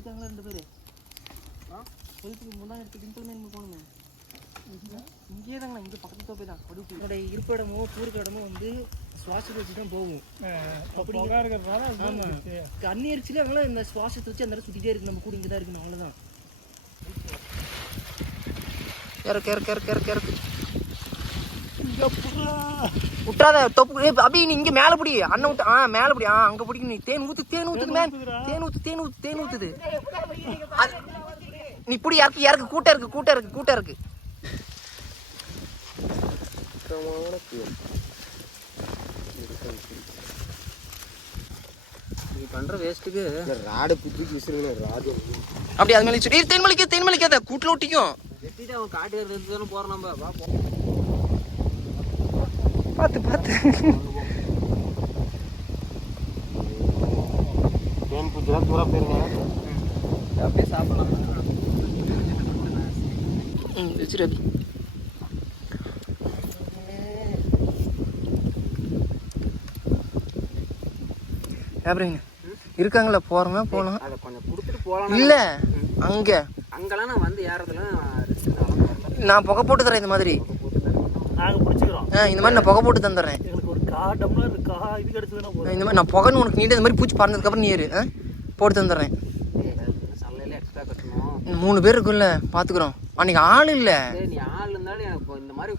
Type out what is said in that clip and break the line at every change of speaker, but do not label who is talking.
விட்டாங்களா ரெண்டு பேர்? டுவெல்த்துக்கு முன்னாடி எடுத்து இம்ப்ளிமெண்ட் போகணுமே இங்கேயே தாங்கண்ணா இங்கே பக்கத்து போய் தான் படுப்பு என்னுடைய இருப்பிடமோ பூர்க்கடமோ வந்து சுவாசத்தை வச்சு தான் போகும். ஆமாம் தண்ணி அரிச்சில அவங்களாம் இந்த சுவாசத்தை வச்சு அந்த சுற்றிட்டே இருக்கு நம்ம கூட இங்கே தான் இருக்கணும் அவ்வளோதான் இறக்கு இறக்கு இறக்கு இறக்கு இறக்கு. விட்டாத தொப்பு. அபி நீ இங்க மேல பிடி. அண்ணன் விட்டு ஆ மேல பிடி. ஆ அங்க பிடிக்கணும் நீ தேன் ஊத்து தேன் ஊத்துது மேம் தேன் ஊத்து தேன் ஊத்து தேன் ஊத்துது. அது- நீ பிடி இறக்கு இறக்கு கூட்டம் இருக்கு கூட்டம் இருக்கு கூட்டம் இருக்கு. நீ பண்ற வேஸ்ட்டுக்கு
ராடை குத்தி விசிறுங்க ராஜு.
அப்படி அது மேலே சொல்லி தேன் மலிக்க தேன் மலிக்காத கூட்டில் ஒட்டிக்கும்.
வெட்டிட்டு அவன் காட்டு போறோம் நம்ம. வா போ.
பார்த்து பார்த்து அப்படியே சாப்பிடலாம். ம் வச்சிரு அபி எப்படிங்க இருக்காங்களா? போறோமா போகலாம்
அதை கொஞ்சம் கொடுத்துட்டு போகலாம்
இல்ல அங்க.
அங்கெல்லாம் நான் வந்து வரல.
நான் புகை போட்டு தரேன் இந்த மாதிரி.
நாங்கள்
இந்த மாதிரி நான் புகை போட்டு தந்துடுறேன். இந்த மாதிரி நான் புகைன்னு உனக்கு நீண்ட இந்த மாதிரி பூச்சி பறந்ததுக்கப்புறம் நீ ஏறு. ஆ போட்டு தந்துடுறேன். மூணு பேர் இருக்குல்ல பார்த்துக்குறோம் அன்னைக்கு ஆள் இல்லை.
ஆள் இருந்தாலும் எனக்கு இந்த மாதிரி